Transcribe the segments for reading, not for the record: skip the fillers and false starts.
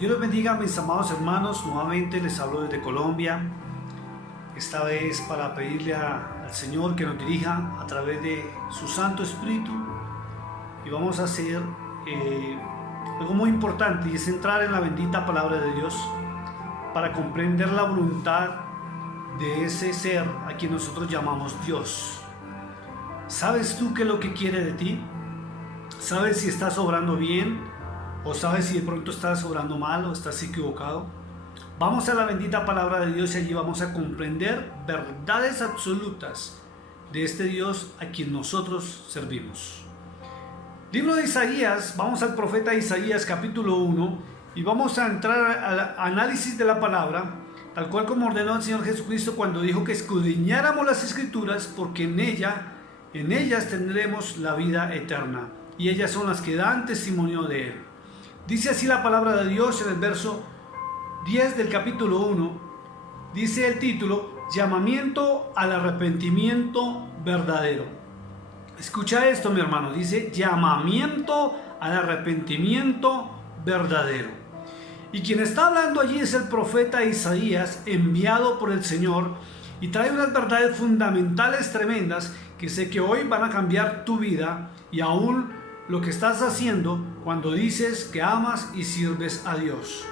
Dios los bendiga, mis amados hermanos. Nuevamente les hablo desde Colombia. Esta vez para pedirle al Señor que nos dirija a través de su Santo Espíritu. Y vamos a hacer algo muy importante, y es entrar en la bendita palabra de Dios para comprender la voluntad de ese ser a quien nosotros llamamos Dios. ¿Sabes tú qué es lo que quiere de ti? ¿Sabes si estás obrando bien? ¿O sabes si de pronto estás obrando mal o estás equivocado? Vamos a la bendita palabra de Dios y allí vamos a comprender verdades absolutas de este Dios a quien nosotros servimos. Libro de Isaías, vamos al profeta Isaías capítulo 1 y vamos a entrar al análisis de la palabra, tal cual como ordenó el Señor Jesucristo cuando dijo que escudriñáramos las Escrituras, porque en ellas tendremos la vida eterna, y ellas son las que dan testimonio de Él. Dice así la palabra de Dios en el verso 10 del capítulo 1, dice el título: llamamiento al arrepentimiento verdadero. Escucha esto, mi hermano, dice llamamiento al arrepentimiento verdadero. Y quien está hablando allí es el profeta Isaías, enviado por el Señor, y trae unas verdades fundamentales tremendas que sé que hoy van a cambiar tu vida y aún lo que estás haciendo cuando dices que amas y sirves a Dios.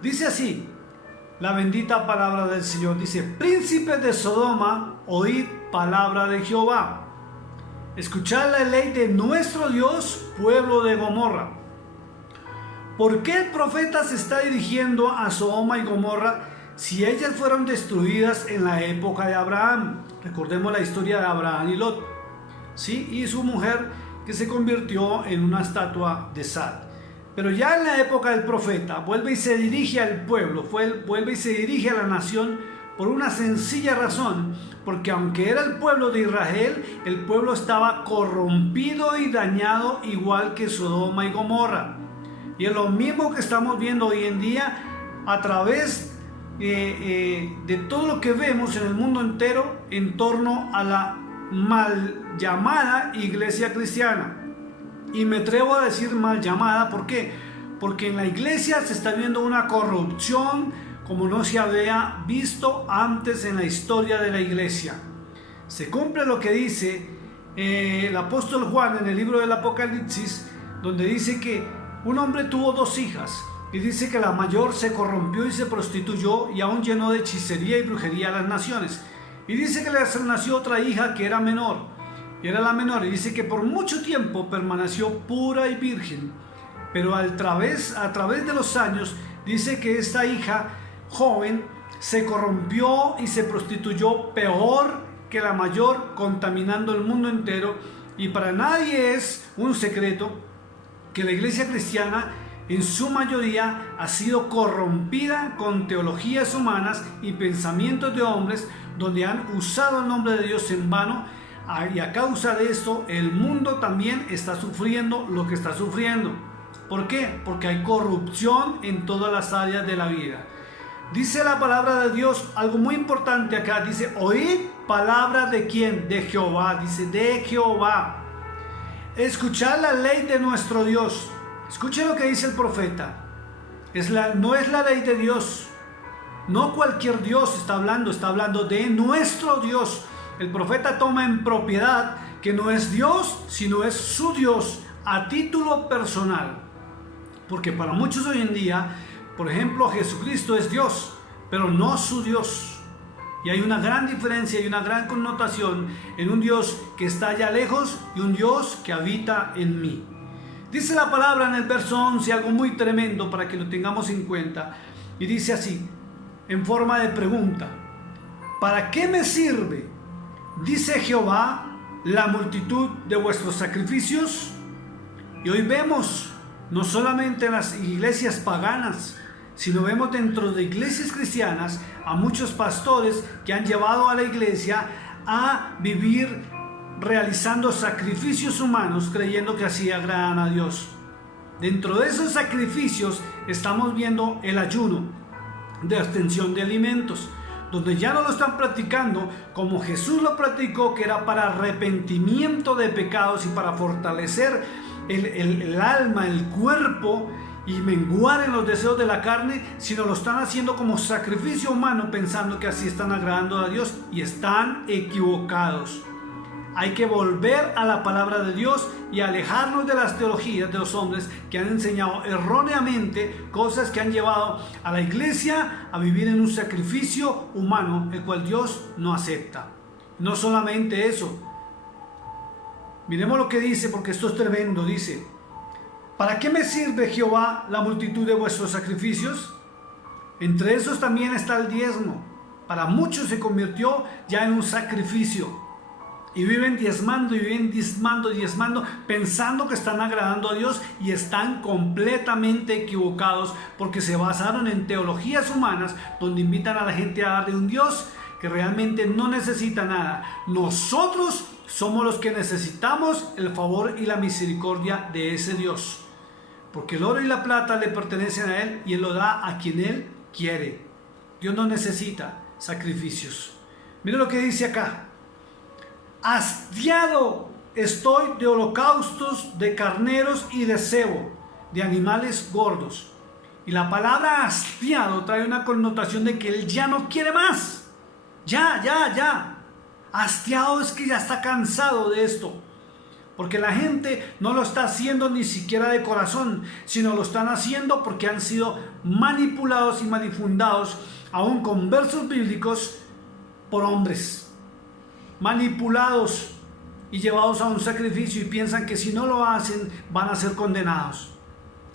Dice así la bendita palabra del Señor, dice: príncipes de Sodoma, oíd palabra de Jehová. Escuchad la ley de nuestro Dios, pueblo de Gomorra. ¿Por qué el profeta se está dirigiendo a Sodoma y Gomorra si ellas fueron destruidas en la época de Abraham? Recordemos la historia de Abraham y Lot, ¿sí? Y su mujer, que se convirtió en una estatua de sal. Pero ya en la época del profeta vuelve y se dirige al pueblo, vuelve y se dirige a la nación por una sencilla razón, porque aunque era el pueblo de Israel, el pueblo estaba corrompido y dañado igual que Sodoma y Gomorra. Y es lo mismo que estamos viendo hoy en día a través de todo lo que vemos en el mundo entero en torno a la mal llamada iglesia cristiana. Y me atrevo a decir mal llamada, ¿por qué? Porque en la iglesia se está viendo una corrupción como no se había visto antes en la historia de la iglesia. Se cumple lo que dice el apóstol Juan en el libro del Apocalipsis, donde dice que un hombre tuvo dos hijas, y dice que la mayor se corrompió y se prostituyó y aún llenó de hechicería y brujería a las naciones. Y dice que le nació otra hija que era menor, y era la menor, y dice que por mucho tiempo permaneció pura y virgen, pero a través de los años dice que esta hija joven se corrompió y se prostituyó peor que la mayor, contaminando el mundo entero. Y para nadie es un secreto que la iglesia cristiana en su mayoría ha sido corrompida con teologías humanas y pensamientos de hombres, donde han usado el nombre de Dios en vano, y a causa de esto el mundo también está sufriendo lo que está sufriendo. ¿Por qué? Porque hay corrupción en todas las áreas de la vida. Dice la palabra de Dios algo muy importante acá, dice: oíd palabra de ¿quién? De Jehová, dice de Jehová. Escuchad la ley de nuestro Dios. Escuche lo que dice el profeta. No es la ley de Dios. No cualquier Dios está hablando de nuestro Dios. El profeta toma en propiedad que no es Dios, sino es su Dios a título personal. Porque para muchos hoy en día, por ejemplo, Jesucristo es Dios, pero no su Dios. Y hay una gran diferencia y una gran connotación en un Dios que está allá lejos y un Dios que habita en mí. Dice la palabra en el verso 11 algo muy tremendo para que lo tengamos en cuenta. Y dice así, en forma de pregunta: ¿para qué me sirve, dice Jehová, la multitud de vuestros sacrificios? Y hoy vemos, no solamente en las iglesias paganas, sino vemos dentro de iglesias cristianas a muchos pastores que han llevado a la iglesia a vivir realizando sacrificios humanos, creyendo que así agradan a Dios. Dentro de esos sacrificios estamos viendo el ayuno de abstención de alimentos, donde ya no lo están practicando como Jesús lo practicó, que era para arrepentimiento de pecados y para fortalecer el alma, el cuerpo, y menguar en los deseos de la carne, sino lo están haciendo como sacrificio humano, pensando que así están agradando a Dios, y están equivocados. Hay que volver a la palabra de Dios y alejarnos de las teologías de los hombres que han enseñado erróneamente cosas que han llevado a la iglesia a vivir en un sacrificio humano, el cual Dios no acepta. No solamente eso. Miremos lo que dice, porque esto es tremendo. Dice: ¿para qué me sirve, Jehová, la multitud de vuestros sacrificios? Entre esos también está el diezmo. Para muchos se convirtió ya en un sacrificio. Y viven diezmando, pensando que están agradando a Dios, y están completamente equivocados, porque se basaron en teologías humanas donde invitan a la gente a darle un Dios que realmente no necesita nada. Nosotros somos los que necesitamos el favor y la misericordia de ese Dios, porque el oro y la plata le pertenecen a Él y Él lo da a quien Él quiere. Dios no necesita sacrificios. Mira lo que dice acá: hastiado estoy de holocaustos, de carneros y de cebo, de animales gordos. Y la palabra hastiado trae una connotación de que Él ya no quiere más. Ya. Hastiado es que ya está cansado de esto. Porque la gente no lo está haciendo ni siquiera de corazón, sino lo están haciendo porque han sido manipulados y manifundados, aún con versos bíblicos, por hombres. Manipulados y llevados a un sacrificio, y piensan que si no lo hacen van a ser condenados.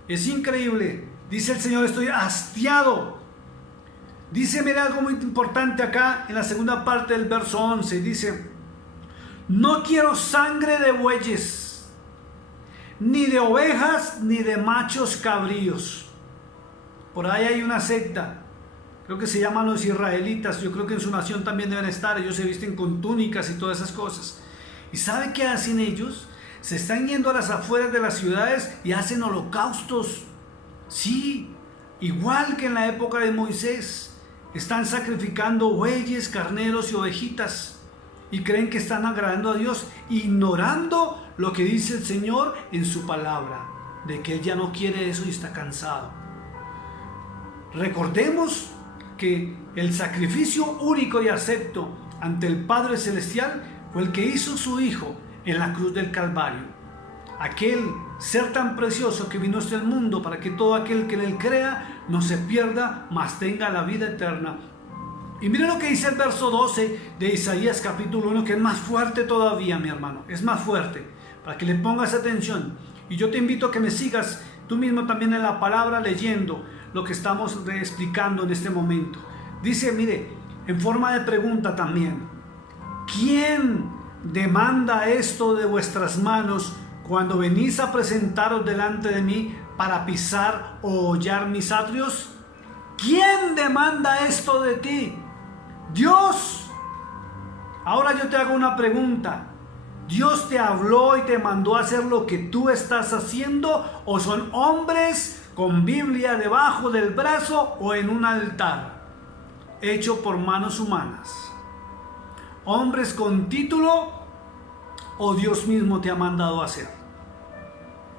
Es increíble. Dice el Señor: estoy hastiado. Dice, mira algo muy importante acá en la segunda parte del verso 11. Dice: no quiero sangre de bueyes, ni de ovejas, ni de machos cabríos. Por ahí hay una secta, creo que se llaman los israelitas. Yo creo que en su nación también deben estar. Ellos se visten con túnicas y todas esas cosas. ¿Y sabe qué hacen ellos? Se están yendo a las afueras de las ciudades y hacen holocaustos. Sí, igual que en la época de Moisés. Están sacrificando bueyes, carneros y ovejitas, y creen que están agradando a Dios, ignorando lo que dice el Señor en su palabra, de que Él ya no quiere eso y está cansado. Recordemos que el sacrificio único y acepto ante el Padre Celestial fue el que hizo su Hijo en la cruz del Calvario. Aquel ser tan precioso que vino a este mundo para que todo aquel que en Él crea no se pierda, mas tenga la vida eterna. Y mire lo que dice el verso 12 de Isaías capítulo 1, que es más fuerte todavía, mi hermano. Es más fuerte, para que le pongas atención. Y yo te invito a que me sigas tú mismo también en la palabra, leyendo lo que estamos explicando en este momento. Dice, mire, en forma de pregunta también: ¿quién demanda esto de vuestras manos cuando venís a presentaros delante de mí para pisar o hollar mis atrios? ¿Quién demanda esto de ti? Dios. Ahora yo te hago una pregunta: ¿Dios te habló y te mandó a hacer lo que tú estás haciendo, o son hombres con Biblia debajo del brazo o en un altar hecho por manos humanas? ¿Hombres con título o Dios mismo te ha mandado a hacer?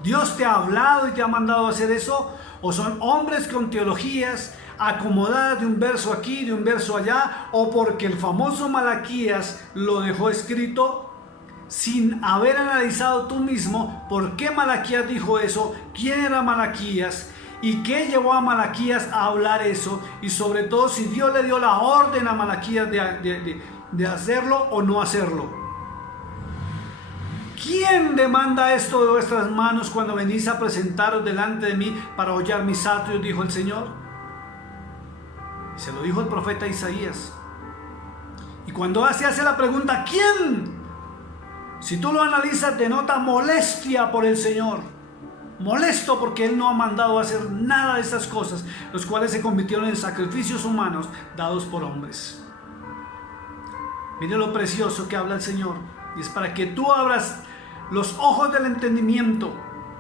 ¿Dios te ha hablado y te ha mandado a hacer eso? ¿O son hombres con teologías acomodadas de un verso aquí, de un verso allá? ¿O porque el famoso Malaquías lo dejó escrito sin haber analizado tú mismo por qué Malaquías dijo eso, quién era Malaquías y qué llevó a Malaquías a hablar eso? Y sobre todo, si Dios le dio la orden a Malaquías de hacerlo o no hacerlo. ¿Quién demanda esto de vuestras manos cuando venís a presentaros delante de mí para hollar mis atrios? Dijo el Señor. Se lo dijo el profeta Isaías. Y cuando se hace la pregunta ¿quién?, si tú lo analizas, denota molestia por el Señor. Molesto porque Él no ha mandado a hacer nada de esas cosas, los cuales se convirtieron en sacrificios humanos dados por hombres. Mire lo precioso que habla el Señor. Y es para que tú abras los ojos del entendimiento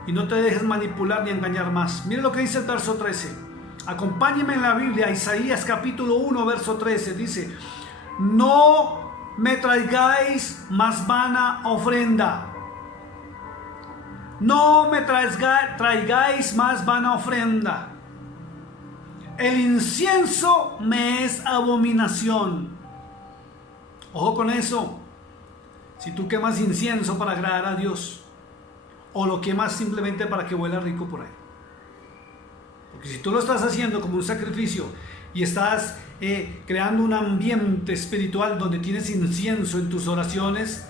y no te dejes manipular ni engañar más. Mire lo que dice el verso 13. Acompáñeme en la Biblia, Isaías capítulo 1, verso 13. Dice: no me traigáis más vana ofrenda. no me traigáis más vana ofrenda. El incienso me es abominación. Ojo con eso. Si tú quemas incienso para agradar a Dios, o lo quemas simplemente para que huela rico por ahí. Porque si tú lo estás haciendo como un sacrificio y estás creando un ambiente espiritual donde tienes incienso en tus oraciones,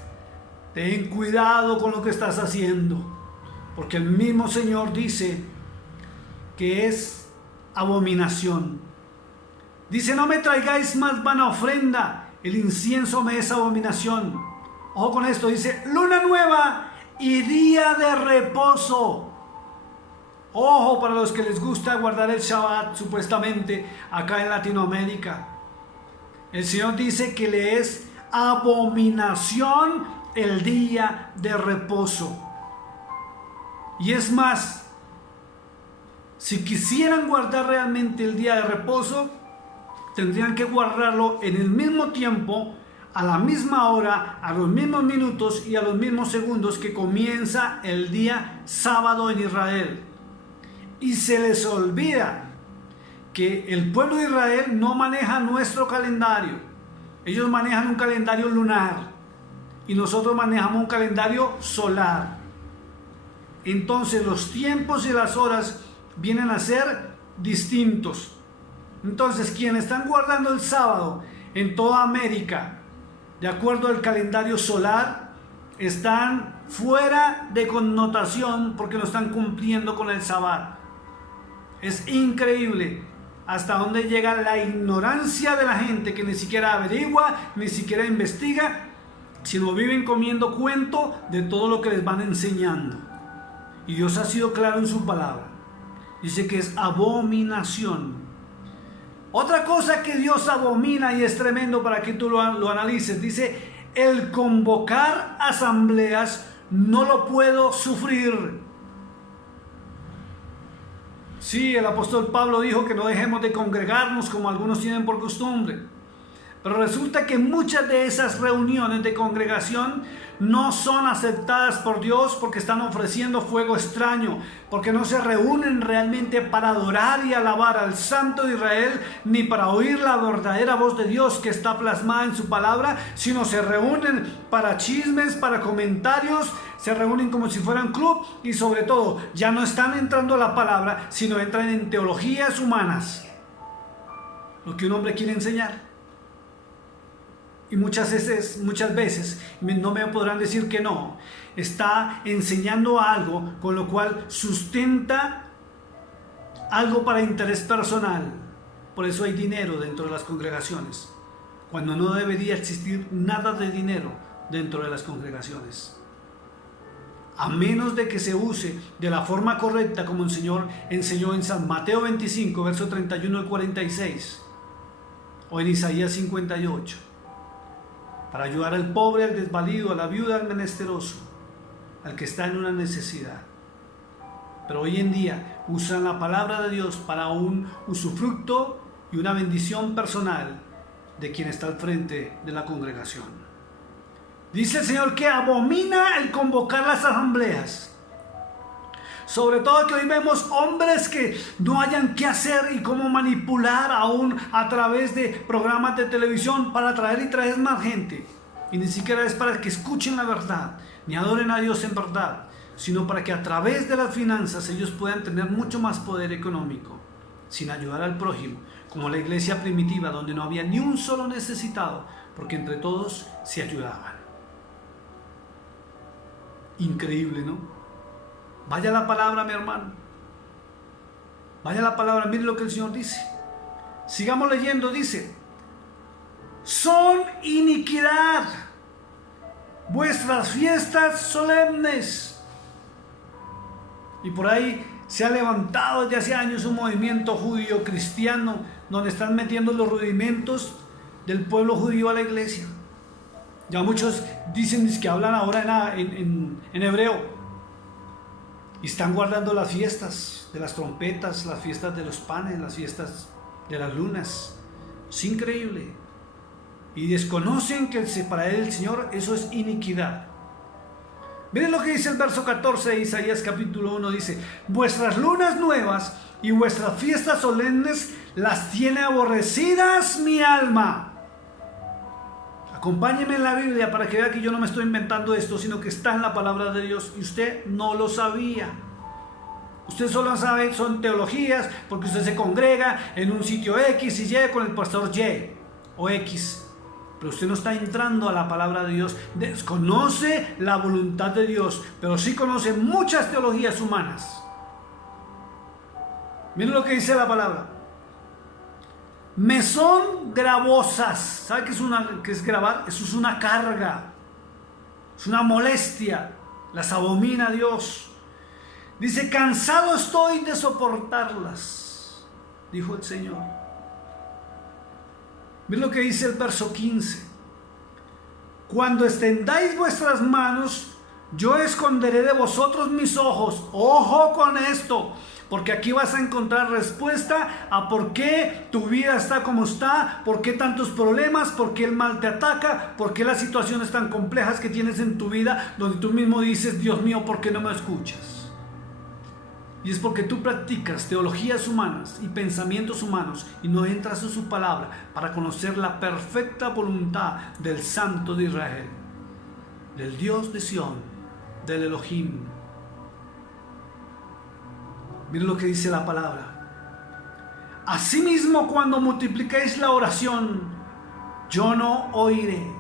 ten cuidado con lo que estás haciendo, porque el mismo Señor dice que es abominación. Dice, no me traigáis más vana ofrenda, el incienso me es abominación. Ojo con esto, dice, luna nueva y día de reposo. Ojo para los que les gusta guardar el Shabbat, supuestamente, acá en Latinoamérica. El Señor dice que le es abominación el día de reposo. Y es más, si quisieran guardar realmente el día de reposo, tendrían que guardarlo en el mismo tiempo, a la misma hora, a los mismos minutos y a los mismos segundos que comienza el día sábado en Israel. Y se les olvida que el pueblo de Israel no maneja nuestro calendario. Ellos manejan un calendario lunar y nosotros manejamos un calendario solar. Entonces los tiempos y las horas vienen a ser distintos. Entonces quienes están guardando el sábado en toda América, de acuerdo al calendario solar, están fuera de connotación porque no están cumpliendo con el Sabbat. Es increíble hasta dónde llega la ignorancia de la gente, que ni siquiera averigua, ni siquiera investiga, sino viven comiendo cuento de todo lo que les van enseñando. Y Dios ha sido claro en su palabra. Dice que es abominación. Otra cosa que Dios abomina, y es tremendo para que tú lo analices, dice, el convocar asambleas no lo puedo sufrir. Sí, el apóstol Pablo dijo que no dejemos de congregarnos como algunos tienen por costumbre. Pero resulta que muchas de esas reuniones de congregación no son aceptadas por Dios porque están ofreciendo fuego extraño, porque no se reúnen realmente para adorar y alabar al Santo de Israel, ni para oír la verdadera voz de Dios que está plasmada en su palabra, sino se reúnen para chismes, para comentarios, se reúnen como si fueran club y sobre todo ya no están entrando a la palabra, sino entran en teologías humanas, lo que un hombre quiere enseñar. Y muchas veces, no me podrán decir que no, está enseñando algo con lo cual sustenta algo para interés personal. Por eso hay dinero dentro de las congregaciones, cuando no debería existir nada de dinero dentro de las congregaciones. A menos de que se use de la forma correcta, como el Señor enseñó en San Mateo 25, verso 31 al 46, o en Isaías 58. Para ayudar al pobre, al desvalido, a la viuda, al menesteroso, al que está en una necesidad. Pero hoy en día usan la palabra de Dios para un usufructo y una bendición personal de quien está al frente de la congregación. Dice el Señor que abomina el convocar las asambleas. Sobre todo que hoy vemos hombres que no hayan qué hacer y cómo manipular aún a través de programas de televisión para traer más gente. Y ni siquiera es para que escuchen la verdad, ni adoren a Dios en verdad, sino para que a través de las finanzas ellos puedan tener mucho más poder económico, sin ayudar al prójimo, como la iglesia primitiva, donde no había ni un solo necesitado, porque entre todos se ayudaban. Increíble, ¿no? Vaya la palabra, mi hermano. Vaya la palabra, mire lo que el Señor dice. Sigamos leyendo, dice: son iniquidad vuestras fiestas solemnes. Y por ahí se ha levantado desde hace años un movimiento judío cristiano donde están metiendo los rudimentos del pueblo judío a la iglesia. Ya muchos dicen que hablan ahora en hebreo. Y están guardando las fiestas de las trompetas, las fiestas de los panes, las fiestas de las lunas. Es increíble. Y desconocen que para el Señor eso es iniquidad. Miren lo que dice el verso 14 de Isaías capítulo 1, dice: vuestras lunas nuevas y vuestras fiestas solemnes las tiene aborrecidas mi alma. Acompáñeme en la Biblia para que vea que yo no me estoy inventando esto, sino que está en la palabra de Dios y usted no lo sabía. Usted solo sabe, son teologías, porque usted se congrega en un sitio X y Y con el pastor Y o X. Pero usted no está entrando a la palabra de Dios, desconoce la voluntad de Dios, pero sí conoce muchas teologías humanas. Miren lo que dice la palabra. Me son gravosas. ¿Sabe qué es gravar? Eso es una carga, es una molestia, las abomina Dios. Dice: cansado estoy de soportarlas, dijo el Señor. Miren lo que dice el verso 15. Cuando extendáis vuestras manos, yo esconderé de vosotros mis ojos. Ojo con esto, porque aquí vas a encontrar respuesta a por qué tu vida está como está, por qué tantos problemas, por qué el mal te ataca, por qué las situaciones tan complejas que tienes en tu vida, donde tú mismo dices: Dios mío, ¿por qué no me escuchas? Y es porque tú practicas teologías humanas y pensamientos humanos y no entras en su palabra para conocer la perfecta voluntad del Santo de Israel, del Dios de Sión, del Elohim. Miren lo que dice la palabra. Asimismo, cuando multipliquéis la oración, yo no oiré.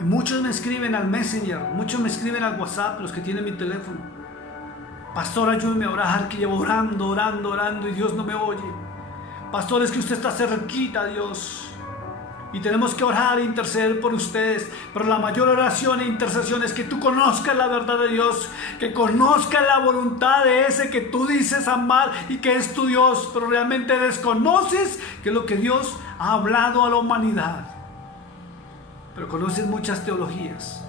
Y muchos me escriben al Messenger, muchos me escriben al WhatsApp, los que tienen mi teléfono: pastor, ayúdeme a orar, que llevo orando y Dios no me oye. Pastor, es que usted está cerquita a Dios y tenemos que orar e interceder por ustedes, pero la mayor oración e intercesión es que tú conozcas la verdad de Dios, que conozcas la voluntad de ese que tú dices amar y que es tu Dios, pero realmente desconoces que es lo que Dios ha hablado a la humanidad. Pero conoces muchas teologías.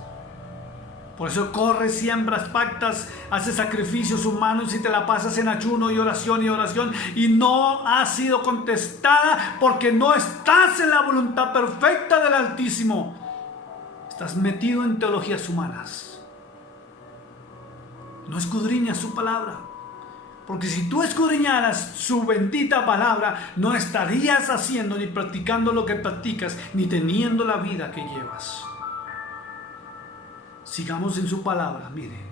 Por eso corres, siembras, pactas, haces sacrificios humanos y te la pasas en ayuno y oración y no ha sido contestada porque no estás en la voluntad perfecta del Altísimo. Estás metido en teologías humanas. No escudriñas su palabra. Porque si tú escudriñaras su bendita palabra, no estarías haciendo ni practicando lo que practicas, ni teniendo la vida que llevas. Sigamos en su palabra, mire.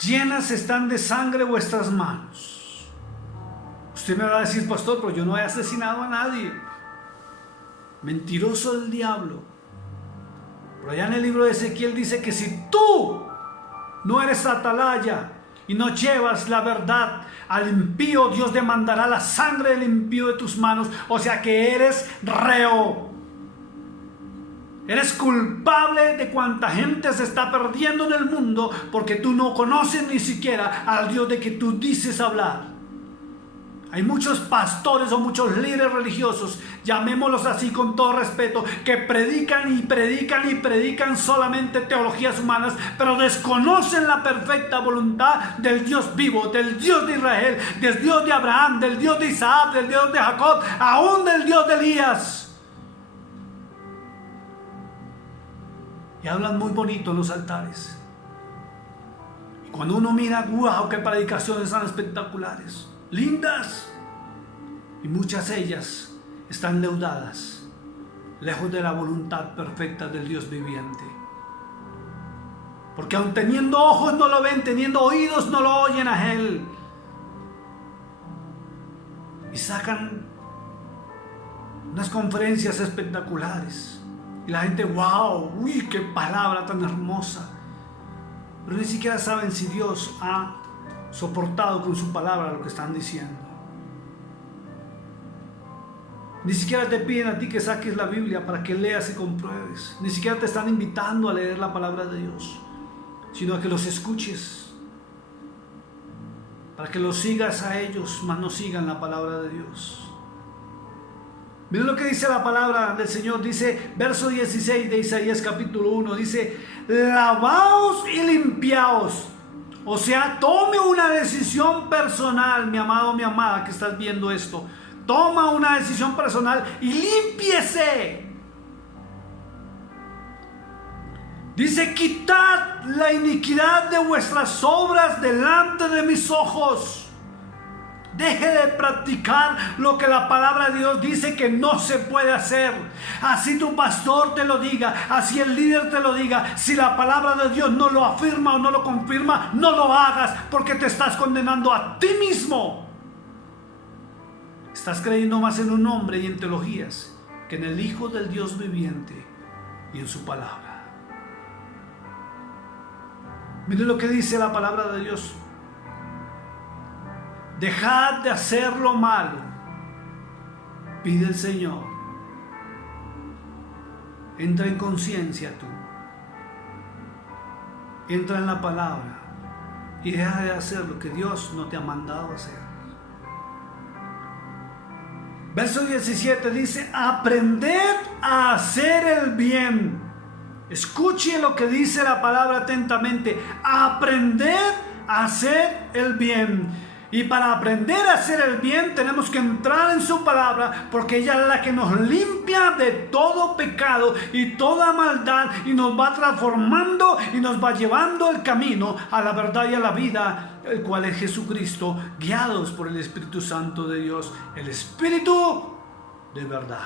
Llenas están de sangre vuestras manos. Usted me va a decir: pastor, pero yo no he asesinado a nadie. Mentiroso del diablo. Por allá en el libro de Ezequiel dice que si tú no eres atalaya y no llevas la verdad al impío, Dios demandará la sangre del impío de tus manos. O sea que eres reo. Eres culpable de cuánta gente se está perdiendo en el mundo porque tú no conoces ni siquiera al Dios de que tú dices hablar. Hay muchos pastores o muchos líderes religiosos, llamémoslos así con todo respeto, que predican solamente teologías humanas, pero desconocen la perfecta voluntad del Dios vivo, del Dios de Israel, del Dios de Abraham, del Dios de Isaac, del Dios de Jacob, aún del Dios de Elías. Y hablan muy bonito en los altares. Y cuando uno mira, ¡wow! ¡Qué predicaciones tan espectaculares! Lindas, y muchas de ellas están endeudadas, lejos de la voluntad perfecta del Dios viviente. Porque aun teniendo ojos no lo ven, teniendo oídos no lo oyen a Él. Y sacan unas conferencias espectaculares. Y la gente, wow, uy, qué palabra tan hermosa. Pero ni siquiera saben si Dios ha soportado con su palabra lo que están diciendo. Ni siquiera te piden a ti que saques la Biblia para que leas y compruebes. Ni siquiera te están invitando a leer la palabra de Dios, sino a que los escuches, para que los sigas a ellos, mas no sigan la palabra de Dios. Miren lo que dice la palabra del Señor. Dice, verso 16 de Isaías capítulo 1, dice: lavaos y limpiaos. O sea, tome una decisión personal, mi amado, mi amada, que estás viendo esto. Toma una decisión personal y límpiese. Dice, quitad la iniquidad de vuestras obras delante de mis ojos. Deje de practicar lo que la palabra de Dios dice que no se puede hacer. Así tu pastor te lo diga, así el líder te lo diga. Si la palabra de Dios no lo afirma o no lo confirma, no lo hagas, porque te estás condenando a ti mismo. Estás creyendo más en un hombre y en teologías que en el Hijo del Dios viviente y en su palabra. Mire lo que dice la palabra de Dios. Dejad de hacer lo malo, pide el Señor. Entra en conciencia tú. Entra en la palabra y deja de hacer lo que Dios no te ha mandado hacer. Verso 17 dice, aprended a hacer el bien. Escuche lo que dice la palabra atentamente. Aprended a hacer el bien. Y para aprender a hacer el bien tenemos que entrar en su palabra, porque ella es la que nos limpia de todo pecado y toda maldad, y nos va transformando y nos va llevando el camino a la verdad y a la vida, el cual es Jesucristo, guiados por el Espíritu Santo de Dios, el Espíritu de verdad.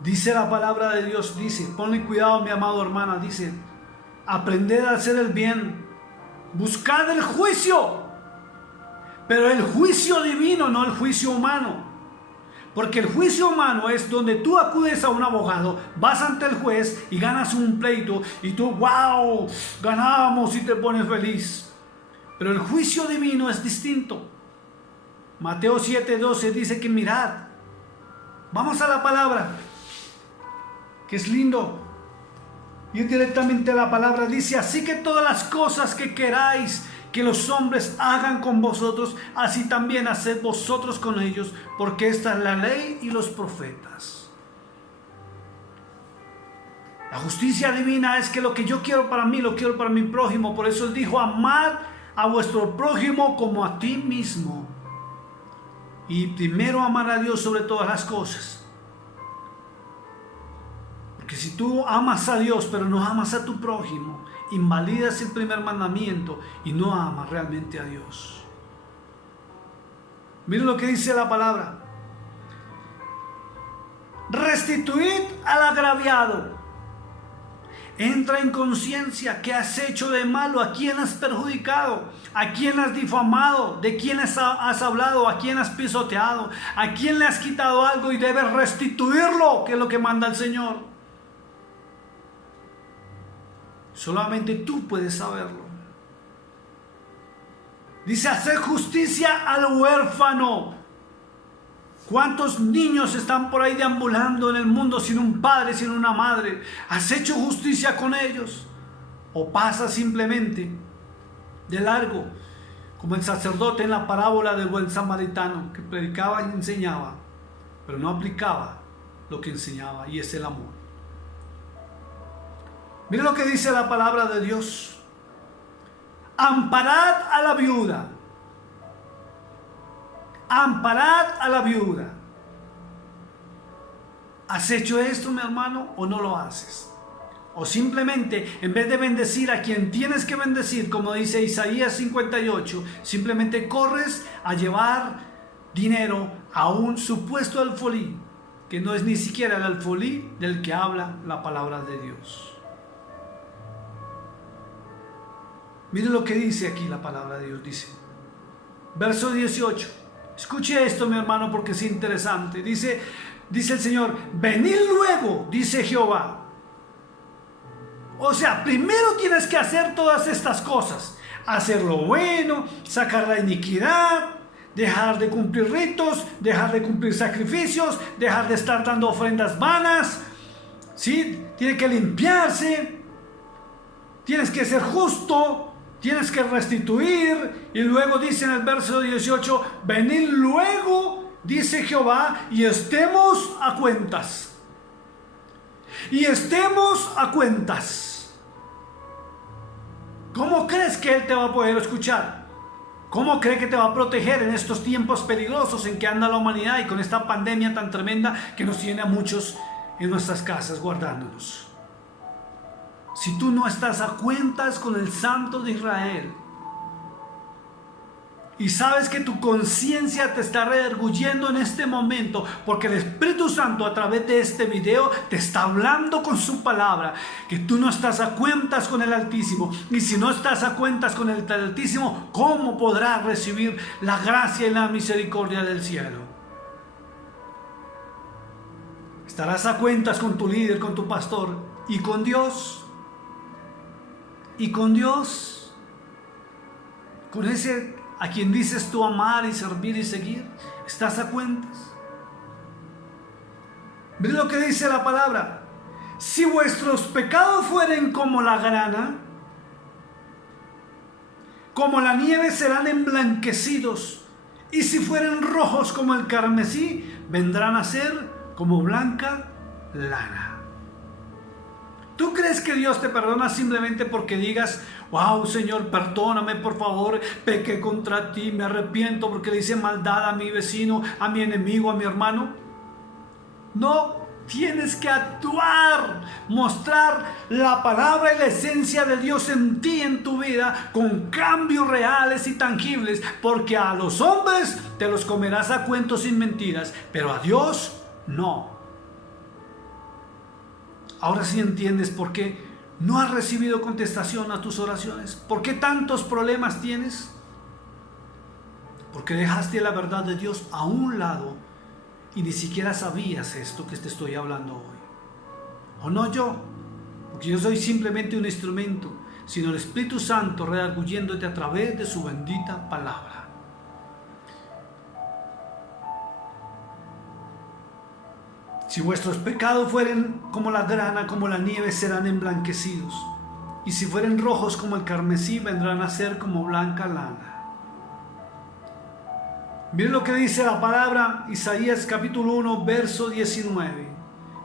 Dice la palabra de Dios, dice, ponle cuidado mi amado hermana, dice, aprended a hacer el bien. Buscad el juicio, pero el juicio divino, no el juicio humano. Porque el juicio humano es donde tú acudes a un abogado, vas ante el juez y ganas un pleito y tú, wow, ganamos y te pones feliz. Pero el juicio divino es distinto. Mateo 7:12 dice que mirad, vamos a la palabra, que es lindo. Y directamente la palabra dice, así que todas las cosas que queráis que los hombres hagan con vosotros, así también haced vosotros con ellos, porque esta es la ley y los profetas. La justicia divina es que lo que yo quiero para mí, lo quiero para mi prójimo. Por eso él dijo, amad a vuestro prójimo como a ti mismo. Y primero amar a Dios sobre todas las cosas. Porque si tú amas a Dios pero no amas a tu prójimo, invalidas el primer mandamiento y no amas realmente a Dios. Miren lo que dice la palabra. Restituid al agraviado. Entra en conciencia qué has hecho de malo, a quién has perjudicado, a quién has difamado, de quién has hablado, a quién has pisoteado, a quién le has quitado algo y debes restituirlo, que es lo que manda el Señor. Solamente tú puedes saberlo. Dice, hacer justicia al huérfano. ¿Cuántos niños están por ahí deambulando en el mundo sin un padre, sin una madre? ¿Has hecho justicia con ellos? ¿O pasas simplemente de largo, como el sacerdote en la parábola del buen samaritano, que predicaba y enseñaba, pero no aplicaba lo que enseñaba, y es el amor? Mira lo que dice la palabra de Dios. Amparad a la viuda. Amparad a la viuda. ¿Has hecho esto, mi hermano, o no lo haces? O simplemente, en vez de bendecir a quien tienes que bendecir, como dice Isaías 58, simplemente corres a llevar dinero a un supuesto alfolí, que no es ni siquiera el alfolí del que habla la palabra de Dios. Mire lo que dice aquí la palabra de Dios. Dice, verso 18. Escuche esto, mi hermano, porque es interesante. Dice el Señor, venid luego, dice Jehová. O sea, primero tienes que hacer todas estas cosas. Hacer lo bueno, sacar la iniquidad, dejar de cumplir ritos, dejar de cumplir sacrificios, dejar de estar dando ofrendas vanas. ¿Sí? Tiene que limpiarse. Tienes que ser justo. Tienes que restituir. Y luego dice en el verso 18, venid luego, dice Jehová, y estemos a cuentas. Y estemos a cuentas. ¿Cómo crees que Él te va a poder escuchar? ¿Cómo cree que te va a proteger en estos tiempos peligrosos en que anda la humanidad y con esta pandemia tan tremenda que nos tiene a muchos en nuestras casas guardándonos? Si tú no estás a cuentas con el Santo de Israel y sabes que tu conciencia te está redarguyendo en este momento, porque el Espíritu Santo a través de este video te está hablando con su palabra, que tú no estás a cuentas con el Altísimo, y si no estás a cuentas con el Altísimo, ¿cómo podrás recibir la gracia y la misericordia del cielo? Estarás a cuentas con tu líder, con tu pastor y con Dios. Y con Dios, con ese a quien dices tú amar y servir y seguir, ¿estás a cuentas? Mira lo que dice la palabra: si vuestros pecados fueren como la grana, como la nieve serán emblanquecidos, y si fueren rojos como el carmesí, vendrán a ser como blanca lana. ¿Tú crees que Dios te perdona simplemente porque digas: wow, Señor, perdóname por favor, pequé contra ti, me arrepiento porque le hice maldad a mi vecino, a mi enemigo, a mi hermano? No, tienes que actuar, mostrar la palabra y la esencia de Dios en ti, en tu vida, con cambios reales y tangibles, porque a los hombres te los comerás a cuentos sin mentiras, pero a Dios no. Ahora sí entiendes por qué no has recibido contestación a tus oraciones. ¿Por qué tantos problemas tienes? Porque dejaste la verdad de Dios a un lado y ni siquiera sabías esto que te estoy hablando hoy. O no yo, porque yo soy simplemente un instrumento, sino el Espíritu Santo redarguyéndote a través de su bendita palabra. Si vuestros pecados fueren como la grana, como la nieve, serán emblanquecidos. Y si fueren rojos como el carmesí, vendrán a ser como blanca lana. Miren lo que dice la palabra, Isaías capítulo 1, verso 19.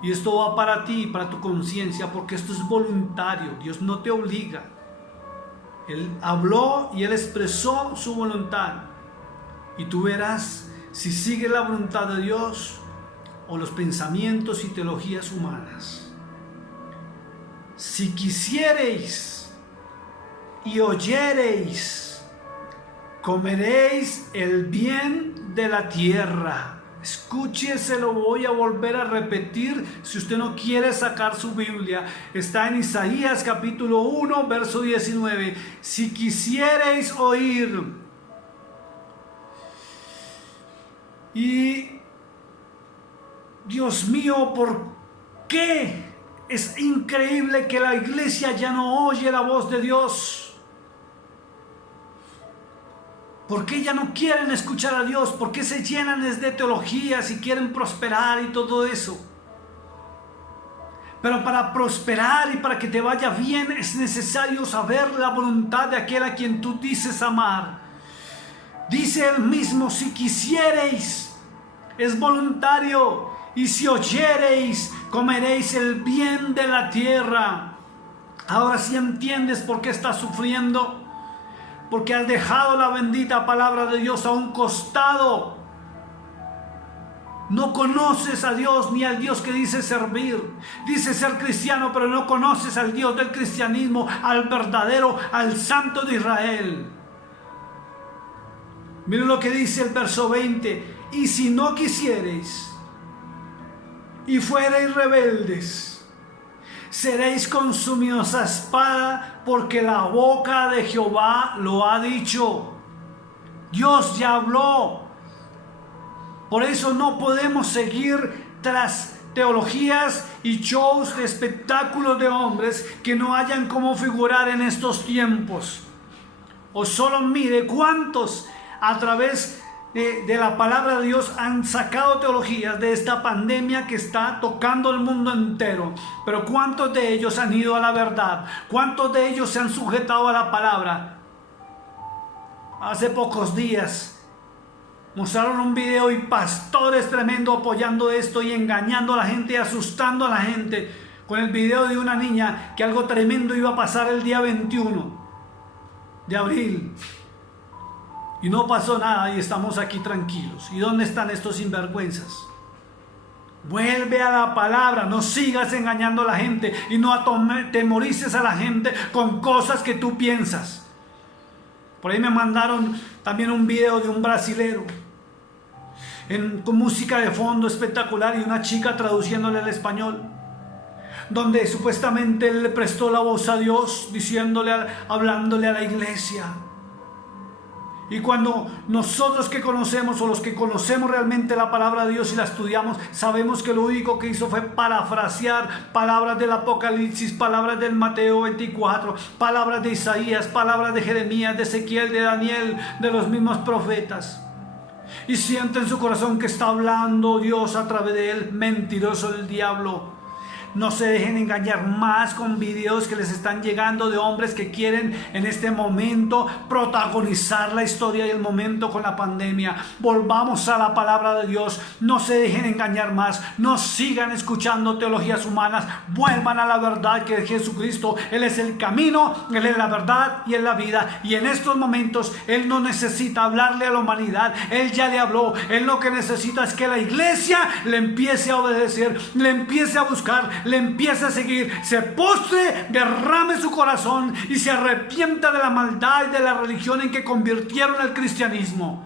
Y esto va para ti, para tu conciencia, porque esto es voluntario. Dios no te obliga. Él habló y Él expresó su voluntad. Y tú verás si sigue la voluntad de Dios o los pensamientos y teologías humanas. Si quisiereis y oyereis, comeréis el bien de la tierra. Escúchese, lo voy a volver a repetir si usted no quiere sacar su Biblia. Está en Isaías capítulo 1, verso 19. Si quisiereis oír y Dios mío, ¿por qué es increíble que la iglesia ya no oye la voz de Dios? ¿Por qué ya no quieren escuchar a Dios? ¿Por qué se llenan de teologías y quieren prosperar y todo eso? Pero para prosperar y para que te vaya bien es necesario saber la voluntad de aquel a quien tú dices amar. Dice él mismo: si quisiereis, es voluntario. Y si oyereis, comeréis el bien de la tierra. Ahora sí entiendes por qué estás sufriendo. Porque has dejado la bendita palabra de Dios a un costado. No conoces a Dios ni al Dios que dice servir. Dice ser cristiano, pero no conoces al Dios del cristianismo, al verdadero, al Santo de Israel. Miren lo que dice el verso 20. Y si no quisiereis y fuereis rebeldes, seréis consumidos a espada, porque la boca de Jehová lo ha dicho. Dios ya habló. Por eso no podemos seguir tras teologías y shows de espectáculos de hombres que no hayan cómo figurar en estos tiempos. O solo mire cuántos a través de la palabra de Dios han sacado teologías de esta pandemia que está tocando el mundo entero. Pero ¿cuántos de ellos han ido a la verdad? ¿Cuántos de ellos se han sujetado a la palabra? Hace pocos días mostraron un video y pastores tremendo apoyando esto y engañando a la gente y asustando a la gente con el video de una niña que algo tremendo iba a pasar el día 21 de abril. y no pasó nada y estamos aquí tranquilos. ¿Y dónde están estos sinvergüenzas? Vuelve a la palabra, no sigas engañando a la gente y no atemorices a la gente con cosas que tú piensas. Por ahí me mandaron también un video de un brasilero con música de fondo espectacular y una chica traduciéndole al español, donde supuestamente él le prestó la voz a Dios, hablándole a la iglesia. Y cuando nosotros que conocemos, o los que conocemos realmente la palabra de Dios y la estudiamos, sabemos que lo único que hizo fue parafrasear palabras del Apocalipsis, palabras del Mateo 24, palabras de Isaías, palabras de Jeremías, de Ezequiel, de Daniel, de los mismos profetas. Y siente en su corazón que está hablando Dios a través de él. Mentiroso el diablo. No se dejen engañar más con videos que les están llegando de hombres que quieren en este momento protagonizar la historia y el momento con la pandemia. Volvamos a la palabra de Dios. No se dejen engañar más. No sigan escuchando teologías humanas. Vuelvan a la verdad que es Jesucristo. Él es el camino, Él es la verdad y es la vida. Y en estos momentos Él no necesita hablarle a la humanidad. Él ya le habló. Él lo que necesita es que la iglesia le empiece a obedecer, le empiece a buscar, le empiece a seguir, se postre, derrame su corazón y se arrepienta de la maldad y de la religión en que convirtieron el cristianismo.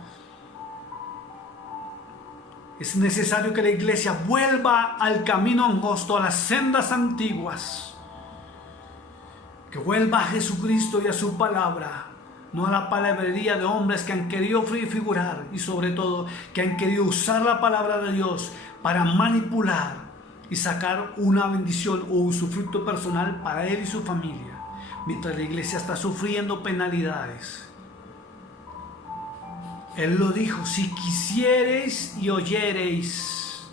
Es necesario que la iglesia vuelva al camino angosto, a las sendas antiguas, que vuelva a Jesucristo y a su palabra, no a la palabrería de hombres que han querido figurar y sobre todo que han querido usar la palabra de Dios para manipular y sacar una bendición o usufructo personal para él y su familia, mientras la iglesia está sufriendo penalidades. Él lo dijo: si quisiereis y oyereis,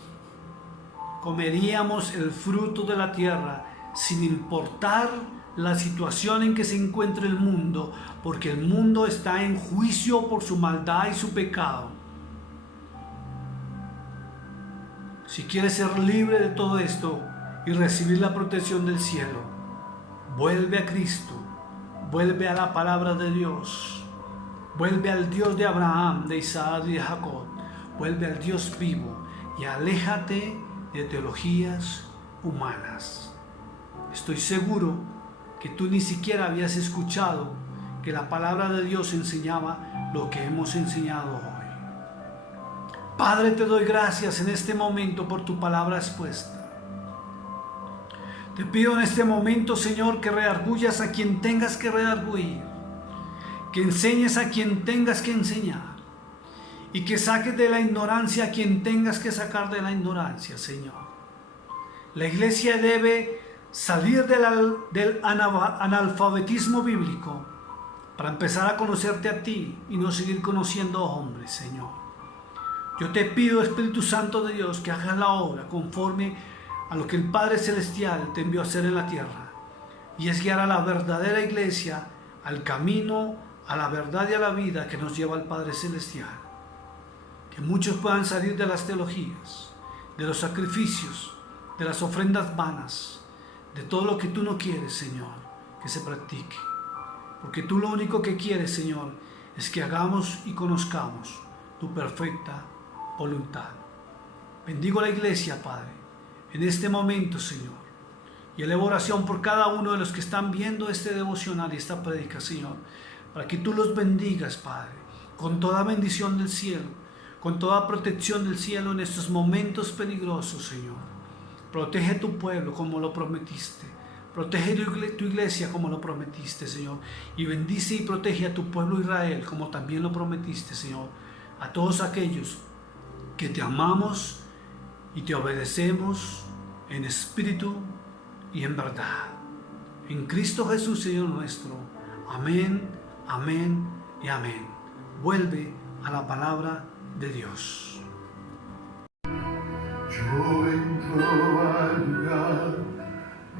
comeríamos el fruto de la tierra, sin importar la situación en que se encuentre el mundo, porque el mundo está en juicio por su maldad y su pecado. Si quieres ser libre de todo esto y recibir la protección del cielo, vuelve a Cristo, vuelve a la palabra de Dios, vuelve al Dios de Abraham, de Isaac y de Jacob, vuelve al Dios vivo y aléjate de teologías humanas. Estoy seguro que tú ni siquiera habías escuchado que la palabra de Dios enseñaba lo que hemos enseñado hoy. Padre, te doy gracias en este momento por tu palabra expuesta. Te pido en este momento, Señor, que redarguyas a quien tengas que redarguir, que enseñes a quien tengas que enseñar y que saques de la ignorancia a quien tengas que sacar de la ignorancia, Señor. La iglesia debe salir del analfabetismo bíblico para empezar a conocerte a ti y no seguir conociendo hombres, Señor. Yo te pido, Espíritu Santo de Dios, que hagas la obra conforme a lo que el Padre Celestial te envió a hacer en la tierra, y es guiar a la verdadera iglesia al camino, a la verdad y a la vida que nos lleva al Padre Celestial. Que muchos puedan salir de las teologías, de los sacrificios, de las ofrendas vanas, de todo lo que tú no quieres, Señor, que se practique. Porque tú lo único que quieres, Señor, es que hagamos y conozcamos tu perfecta voluntad. Bendigo la iglesia, Padre, en este momento, Señor, y elevo oración por cada uno de los que están viendo este devocional y esta prédica, Señor, para que tú los bendigas, Padre, con toda bendición del cielo, con toda protección del cielo en estos momentos peligrosos, Señor. Protege tu pueblo como lo prometiste. Protege tu iglesia como lo prometiste, Señor. Y bendice y protege a tu pueblo Israel como también lo prometiste, Señor. A todos aquellos que te amamos y te obedecemos en espíritu y en verdad. En Cristo Jesús, Señor nuestro. Amén, amén y amén. Vuelve a la palabra de Dios. Yo entro al lugar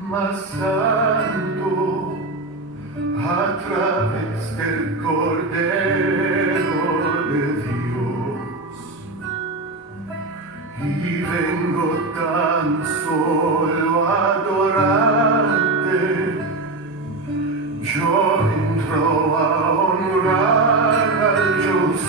más santo a través del Cordero de Dios, y vengo tan solo a adorarte. Yo entro a honrar al Dios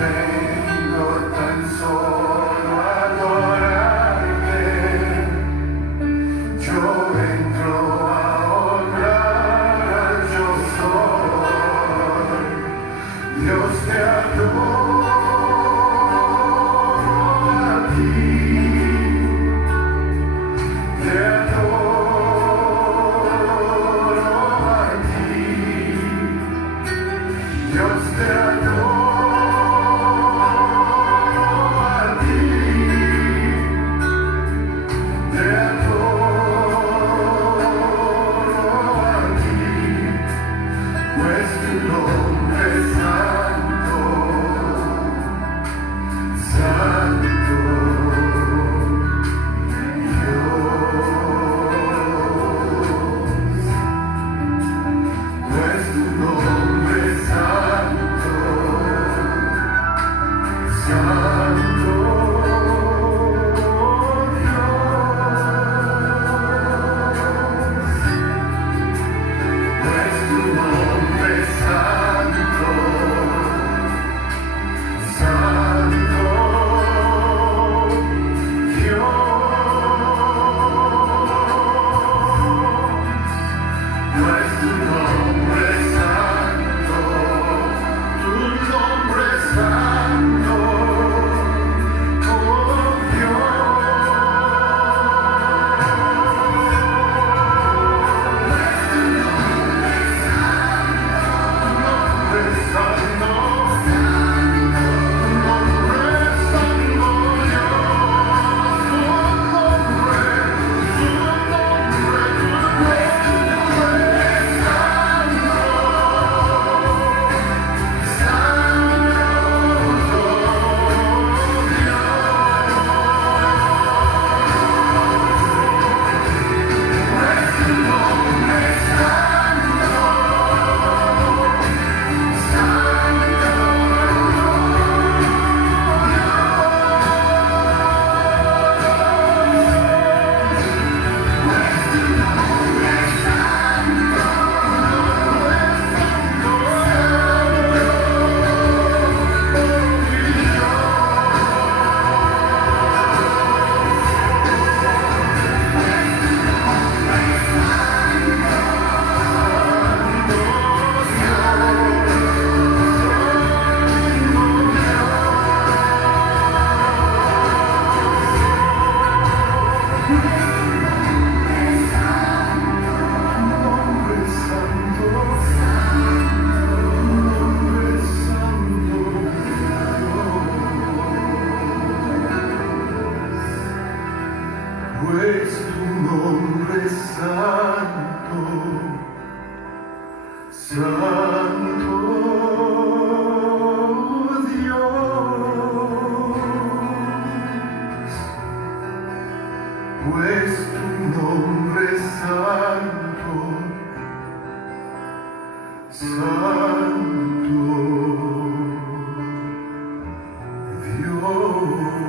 vengo tan solo a adorarte. Yo entro a honrar al yo soy. Dios te adoro a ti. Te adoro a ti. Dios te adoro. Pues tu nombre es santo, santo Dios. Pues tu nombre es santo, santo Dios.